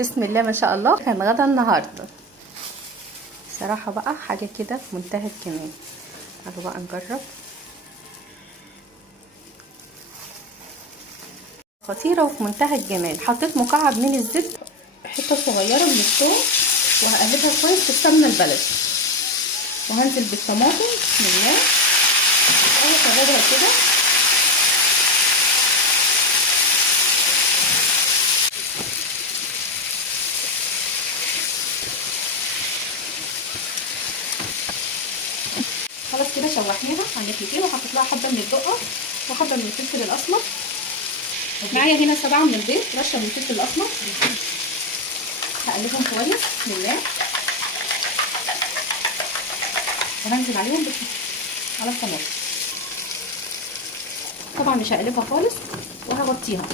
بسم الله ما شاء الله. كان غدا النهارده صراحه بقى حاجه كده في منتهى الجمال. تعالوا بقى نجرب. خطيره وفي منتهى الجمال. حطيت مكعب من الزبده، حته صغيره من الثوم، وهقلبها كويس في السمنه البلدي، وهنزل بالطماطم بسم الله وهقلبها كده. خلاص كده شوحناها على الناحيتين، وحطيت لها حبه من الدقه وحبه من الفلفل الاسمر. معايا هنا 7 من البيض، رشه من الفلفل الاسمر. هقلبهم كويس بسم الله، وهنزل عليهم على الطماطم. طبعا مش هقلبها خالص وهغطيها.